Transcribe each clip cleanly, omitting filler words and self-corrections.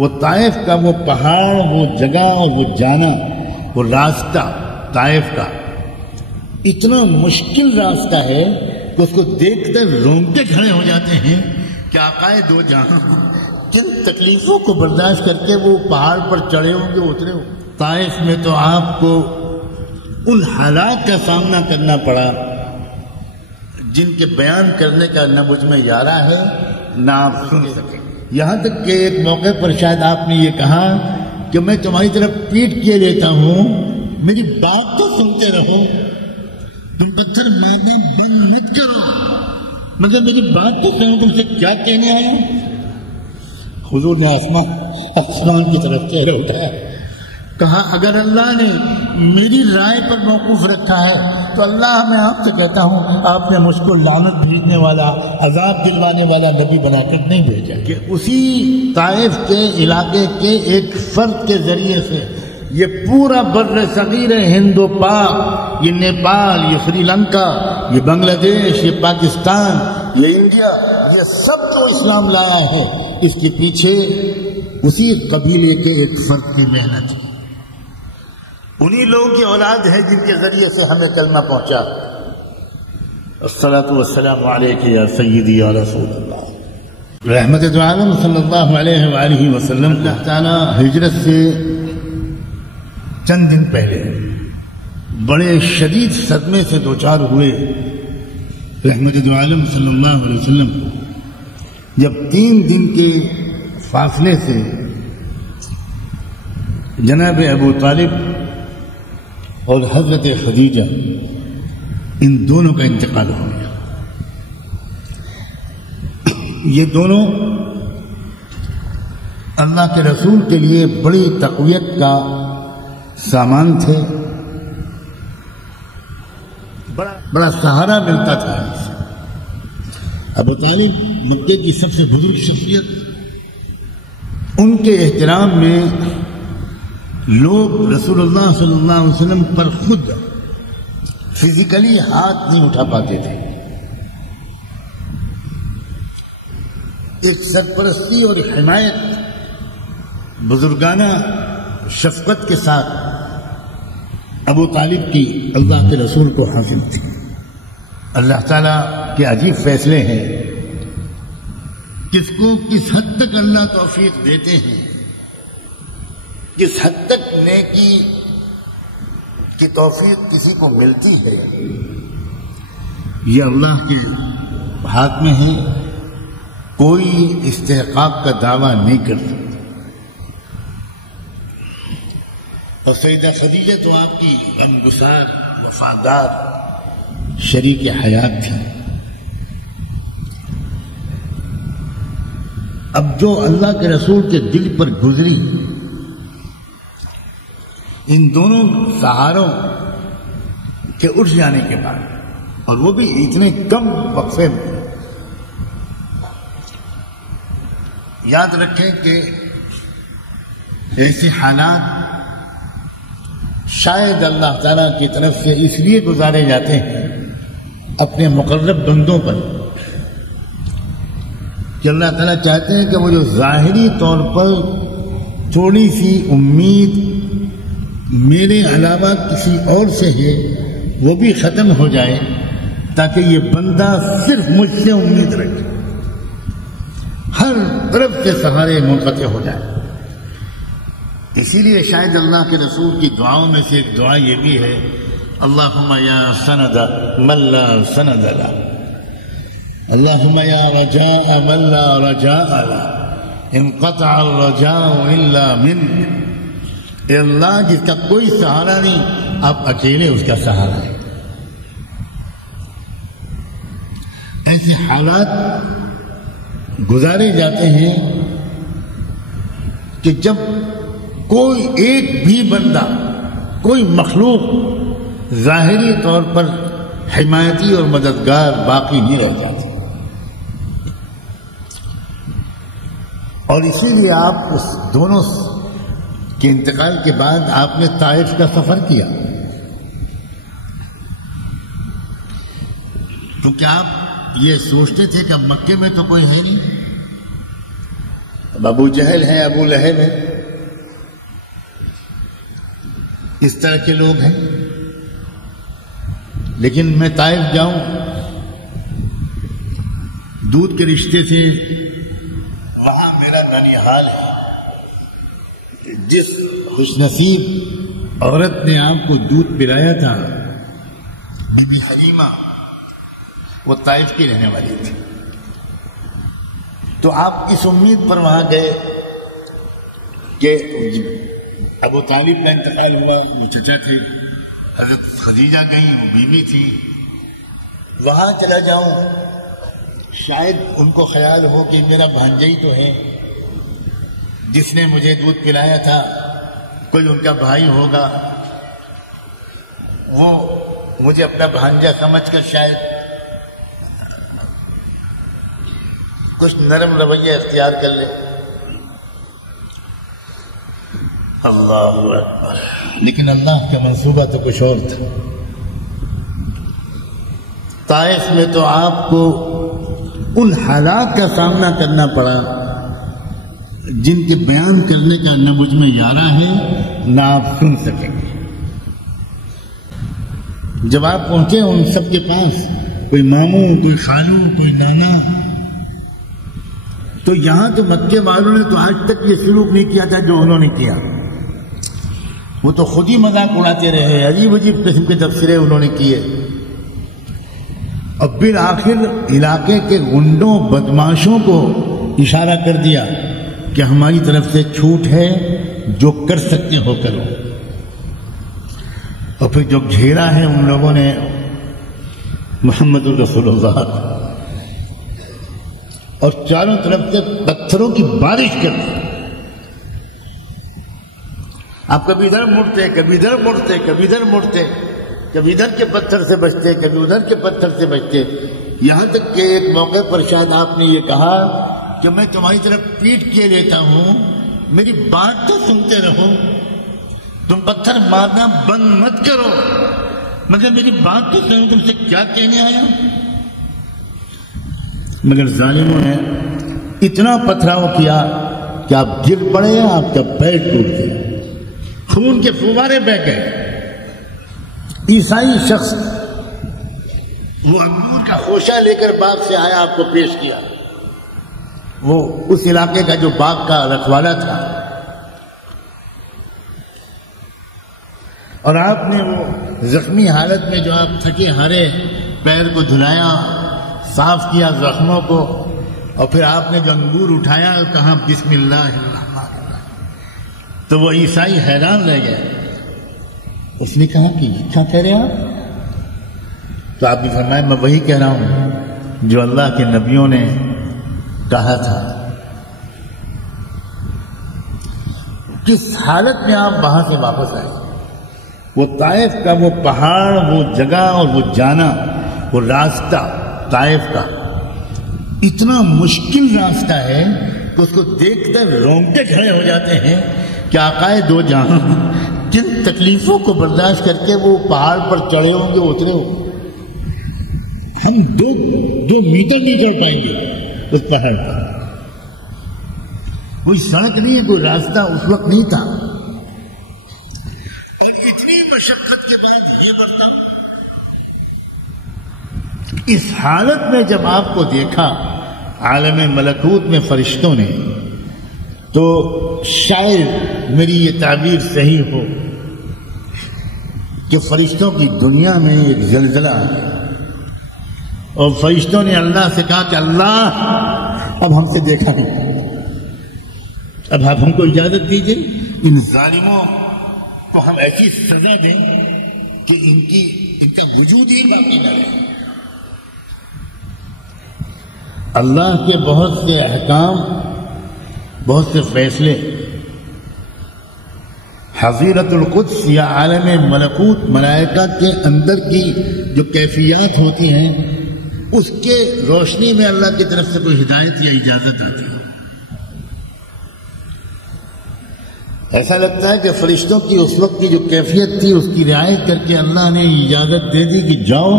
وہ طائف کا وہ پہاڑ، وہ جگہ اور وہ جانا، وہ راستہ طائف کا اتنا مشکل راستہ ہے کہ اس کو دیکھ کر رونگٹے کھڑے ہو جاتے ہیں کہ آقا دو جہاں کن تکلیفوں کو برداشت کر کے وہ پہاڑ پر چڑھے ہوں گے، اترے ہوں۔ طائف میں تو آپ کو ان حالات کا سامنا کرنا پڑا جن کے بیان کرنے کا نہ مجھ میں یارہ ہے نہ آپ سن سکیں۔ یہاں تک کہ ایک موقع پر شاید آپ نے یہ کہا کہ میں تمہاری طرف پیٹ کیے لیتا ہوں، میری بات تو سنتے رہو، تم پتھر مارنا بند مت کرو، مگر میری بات تو سنو، تم سے کیا کہنا ہے۔ حضور نے آسمان کی طرف چہرہ اٹھایا، کہا اگر اللہ نے میری رائے پر موقوف رکھا ہے تو اللہ میں آپ سے کہتا ہوں آپ نے مجھ کو لعنت بھیجنے والا، عذاب دلوانے والا نبی بنا کر نہیں بھیجا کہ اسی طائف کے علاقے کے ایک فرد کے ذریعے سے یہ پورا بر صغیر ہند و پاک، یہ نیپال، یہ سری لنکا، یہ بنگلہ دیش، یہ پاکستان، یہ انڈیا، یہ سب جو اسلام لایا ہے اس کے پیچھے اسی قبیلے کے ایک فرد کی محنت ہے، انہی لوگوں کی اولاد ہے جن کے ذریعے سے ہمیں کلمہ پہنچا۔ الصلاۃ والسلام علیک یا سیدی یا رسول اللہ۔ رحمت دو عالم صلی اللہ علیہ وآلہ وسلم اللہ تعالی ہجرت سے چند دن پہلے بڑے شدید صدمے سے دوچار ہوئے۔ رحمت دو عالم صلی اللہ علیہ وسلم جب 3 دن کے فاصلے سے جناب ابو طالب اور حضرت خدیجہ ان دونوں کا انتقال ہو گیا۔ یہ دونوں اللہ کے رسول کے لیے بڑی تقویت کا سامان تھے، بڑا سہارا ملتا تھا۔ ابو طالب مکے کی سب سے بزرگ شخصیت، ان کے احترام میں لوگ رسول اللہ صلی اللہ علیہ وسلم پر خود فزیکلی ہاتھ نہیں اٹھا پاتے تھے۔ ایک سرپرستی اور حمایت بزرگانہ شفقت کے ساتھ ابو طالب کی اللہ کے رسول کو حاصل تھی۔ اللہ تعالیٰ کے عجیب فیصلے ہیں، کس کو کس حد تک اللہ توفیق دیتے ہیں، کس حد تک نیکی کی توفیق کسی کو ملتی ہے، یہ اللہ کے ہاتھ میں ہے، کوئی استحقاق کا دعویٰ نہیں کر سکتا۔ اور سیدہ خدیجہ تو آپ کی غمگسار، وفادار شریک حیات تھی۔ اب جو اللہ کے رسول کے دل پر گزری، ان دونوں سہاروں کے اٹھ جانے کے بعد، اور وہ بھی اتنے کم وقفے میں، یاد رکھیں کہ ایسے حالات شاید اللہ تعالیٰ کی طرف سے اس لیے گزارے جاتے ہیں اپنے مقرب بندوں پر کہ اللہ تعالیٰ چاہتے ہیں کہ وہ جو ظاہری طور پر تھوڑی سی امید میرے علاوہ کسی اور سے ہے وہ بھی ختم ہو جائے، تاکہ یہ بندہ صرف مجھ سے امید رکھے، ہر طرف سے سہارے منقطع ہو جائے۔ اسی لیے شاید اللہ کے رسول کی دعاؤں میں سے ایک دعا یہ بھی ہے، اللہم یا سند من لا سند له، اللہم یا رجاء من لا رجاء له، انقطع الرجاء الا منک، اے اللہ جس کا کوئی سہارا نہیں، آپ اکیلے اس کا سہارا ہے۔ ایسے حالات گزارے جاتے ہیں کہ جب کوئی ایک بھی بندہ، کوئی مخلوق ظاہری طور پر حمایتی اور مددگار باقی نہیں رہ جاتی، اور اسی لیے آپ اس دونوں کے انتقال کے بعد آپ نے طائف کا سفر کیا، کیونکہ آپ یہ سوچتے تھے کہ اب مکے میں تو کوئی ہے نہیں، اب ابو جہل ہے، ابو لہب ہے، اس طرح کے لوگ ہیں. لیکن میں طائف جاؤں، دودھ کے رشتے سے وہاں میرا ننیحال ہے. جس خوش نصیب عورت نے آپ کو دودھ پلایا تھا، بی بی حلیمہ، وہ طائف کی رہنے والی تھی. تو آپ اس امید پر وہاں گئے کہ ابو طالب کا انتقال ہوا، وہ چچا تھے، حضرت خدیجہ گئی، وہ بیوی تھی، وہاں چلا جاؤں، شاید ان کو خیال ہو کہ میرا بھانجا ہی تو ہے جس نے مجھے دودھ پلایا تھا، کوئی ان کا بھائی ہوگا، وہ مجھے اپنا بھانجا سمجھ کر شاید کچھ نرم رویہ اختیار کر لے. اللہ اکبر. لیکن اللہ کا منصوبہ تو کچھ اور تھا. طائف میں تو آپ کو ان حالات کا سامنا کرنا پڑا جن کے بیان کرنے کا نہ مجھ میں یارہ ہے نہ آپ سن سکیں گے. جب آپ پہنچے ان سب کے پاس، کوئی ماموں، کوئی خالو، کوئی نانا، تو یہاں تو مکے والوں نے تو آج تک یہ سلوک نہیں کیا تھا جو انہوں نے کیا. وہ تو خود ہی مذاق اڑاتے رہے، عجیب عجیب قسم کے تبصرے انہوں نے کیے. اور پھر آخر علاقے کے گنڈوں بدماشوں کو اشارہ کر دیا کہ ہماری طرف سے چھوٹ ہے، جو کر سکتے ہو کرو. اور پھر جو گھیرا ہے ان لوگوں نے محمد الرسول اللہ، اور چاروں طرف سے پتھروں کی بارش کر دی. آپ کبھی ادھر مڑتے، کبھی ادھر مڑتے، کبھی ادھر مڑتے، کبھی ادھر کے پتھر سے بچتے، کبھی ادھر کے پتھر سے بچتے، یہاں تک کہ ایک موقع پر شاید آپ نے یہ کہا کہ میں تمہاری طرف پیٹ کیے لیتا ہوں، میری بات تو سنتے رہو، تم پتھر مارنا بند مت کرو، مگر میری بات تو سنو، تم سے کیا کہنے آیا. مگر ظالموں نے اتنا پتھراؤ کیا کہ آپ گر پڑے، آپ کا پیر ٹوٹ گیا، خون کے فوارے بہہ گئے. عیسائی شخص وہ انگور کا خوشہ لے کر باغ سے آیا، آپ کو پیش کیا. وہ اس علاقے کا جو باغ کا رکھوالا تھا، اور آپ نے وہ زخمی حالت میں جو آپ تھکے ہارے پیر کو دھلایا، صاف کیا زخموں کو، اور پھر آپ نے جو انگور اٹھایا اور کہا بسم اللہ الرحمن الرحیم، تو وہ عیسائی حیران رہ گئے. اس نے کہا کہ یہ کیا کہہ رہے آپ؟ تو آپ نے فرمایا میں وہی کہہ رہا ہوں جو اللہ کے نبیوں نے کہا تھا. کس حالت میں آپ وہاں سے واپس آئے؟ وہ طائف کا وہ پہاڑ، وہ جگہ اور وہ جانا، وہ راستہ طائف کا اتنا مشکل راستہ ہے کہ اس کو دیکھ کر رونگٹے کھڑے ہو جاتے ہیں کہ آقائے دو جہاں جن تکلیفوں کو برداشت کر کے وہ پہاڑ پر چڑھے ہوں گے، اترے ہوں گے، ہم دو میٹر نہیں چڑھ پائیں گے اس پہاڑ پر. کوئی سڑک نہیں ہے، کوئی راستہ اس وقت نہیں تھا، اور اتنی مشقت کے بعد یہ برتاؤ. اس حالت میں جب آپ کو دیکھا عالم ملکوت میں فرشتوں نے، تو شاید میری یہ تعبیر صحیح ہو کہ فرشتوں کی دنیا میں ایک زلزلہ آ گیا، اور فرشتوں نے اللہ سے کہا کہ اللہ اب ہم سے دیکھا نہیں، اب آپ ہم کو اجازت دیجیے، ان ظالموں کو ہم ایسی سزا دیں کہ ان کا وجود ہی باقی نہ رہے. اللہ کے بہت سے احکام، بہت سے فیصلے حضیرت القدس یا عالم ملکوت، ملائکہ کے اندر کی جو کیفیات ہوتی ہیں، اس کے روشنی میں اللہ کی طرف سے کوئی ہدایت یا اجازت ہوتی ہے. ایسا لگتا ہے کہ فرشتوں کی اس وقت کی جو کیفیت تھی اس کی رعایت کر کے اللہ نے اجازت دے دی کہ جاؤ،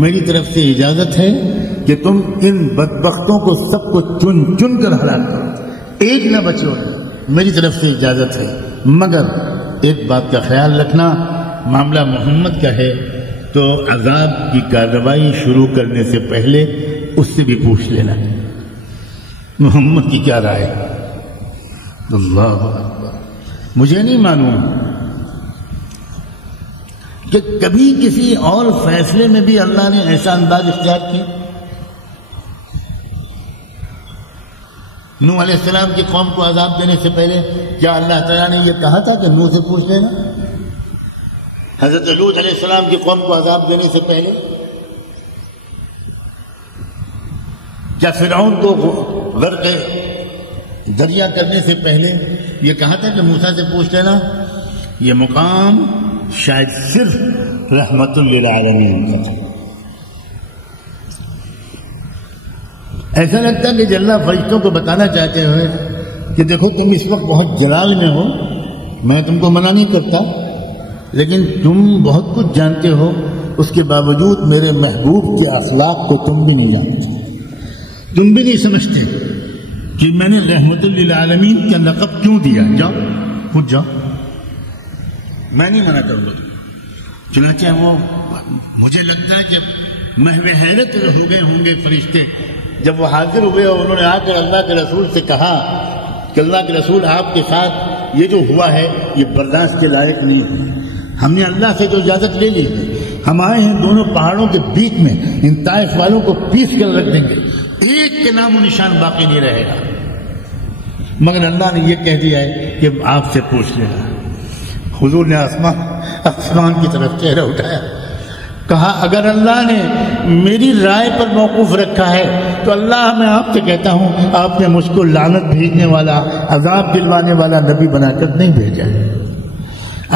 میری طرف سے اجازت ہے کہ تم ان بدبختوں کو سب کو چن چن کر ہلاک کرو. ایک نہ بچو، میری طرف سے اجازت ہے، مگر ایک بات کا خیال رکھنا، معاملہ محمد کا ہے تو عذاب کی کارروائی شروع کرنے سے پہلے اس سے بھی پوچھ لینا محمد کی کیا رائے ہے۔ اللہ اکبر۔ مجھے نہیں معلوم کہ کبھی کسی اور فیصلے میں بھی اللہ نے ایسا انداز اختیار کیا۔ نوح علیہ السلام کی قوم کو عذاب دینے سے پہلے کیا اللہ تعالیٰ نے یہ کہا تھا کہ نوح سے پوچھ لینا؟ حضرت لوط علیہ السلام کی قوم کو عذاب دینے سے پہلے کیا فرعون کو غرق دریا کرنے سے پہلے یہ کہا تھا کہ موسیٰ سے پوچھ لینا؟ یہ مقام شاید صرف رحمت للعالمین کا تھا۔ ایسا لگتا ہے کہ اللہ فرشتوں کو بتانا چاہتے ہوئے کہ دیکھو تم اس وقت بہت جلال میں ہو، میں تم کو منع نہیں کرتا، لیکن تم بہت کچھ جانتے ہو، اس کے باوجود میرے محبوب کے اخلاق کو تم بھی نہیں جانتے، تم بھی نہیں سمجھتے کہ میں نے رحمت للعالمین کا لقب کیوں دیا۔ جاؤ خود جاؤ، میں نہیں منع کروں گا۔ چنانچہ وہ مجھے لگتا ہے کہ محو حیرت ہو گئے ہوں گے فرشتے جب وہ حاضر ہوئے اور انہوں نے آ کر اللہ کے رسول سے کہا کہ اللہ کے رسول آپ کے ساتھ یہ جو ہوا ہے یہ برداشت کے لائق نہیں ہے، ہم نے اللہ سے جو اجازت لے لی ہے، ہم آئے ہیں دونوں پہاڑوں کے بیچ میں، ان طائف والوں کو پیس کر رکھ دیں گے، ایک کے نام و نشان باقی نہیں رہے گا، مگر اللہ نے یہ کہہ دیا ہے کہ آپ سے پوچھ لینا۔ حضور نے آسمان کی طرف چہرہ اٹھایا، کہا اگر اللہ نے میری رائے پر موقوف رکھا ہے تو اللہ میں آپ سے کہتا ہوں آپ نے مجھ کو لعنت بھیجنے والا، عذاب دلوانے والا نبی بنا کر نہیں بھیجا ہے،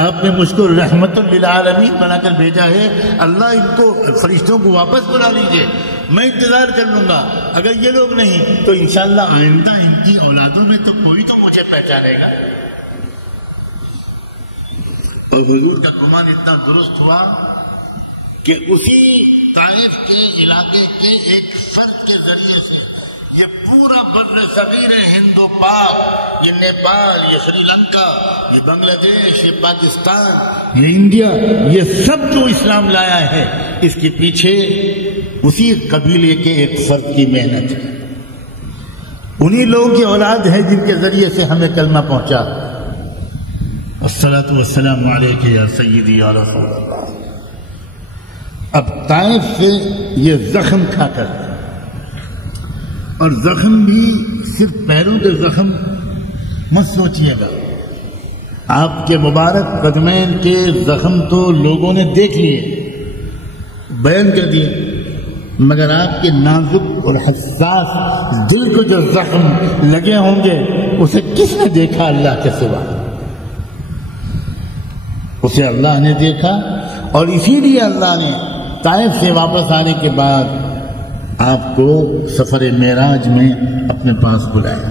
آپ نے مجھ کو رحمت للعالمین بنا کر بھیجا ہے۔ اللہ ان کو فرشتوں کو واپس بلا لیجئے، میں انتظار کر لوں گا، اگر یہ لوگ نہیں تو انشاءاللہ آئندہ ان کی اولادوں میں تو کوئی تو مجھے پہچانے گا۔ اور حضور کا گمان اتنا درست ہوا کہ اسی طائف کے علاقے کے ایک فرد کے ذریعے سے یہ پورا بر صغیر ہند و پاک، یہ نیپال، یہ سری لنکا، یہ بنگلہ دیش، یہ پاکستان، یہ انڈیا، یہ سب جو اسلام لایا ہے اس کے پیچھے اسی قبیلے کے ایک فرد کی محنت ہے، انہی لوگوں کی اولاد ہے جن کے ذریعے سے ہمیں کلمہ پہنچا۔ الصلاۃ والسلام علیک یا سیدی یا رسول اللہ۔ اب طائف سے یہ زخم کھا کر، اور زخم بھی صرف پیروں کے زخم مت سوچیے گا، آپ کے مبارک قدمین کے زخم تو لوگوں نے دیکھ لیے، بیان کر دیے، مگر آپ کے نازک اور حساس دل کو جو زخم لگے ہوں گے اسے کس نے دیکھا اللہ کے سوا؟ اسے اللہ نے دیکھا، اور اسی لیے اللہ نے طائف سے واپس آنے کے بعد آپ کو سفر معراج میں اپنے پاس بلایا۔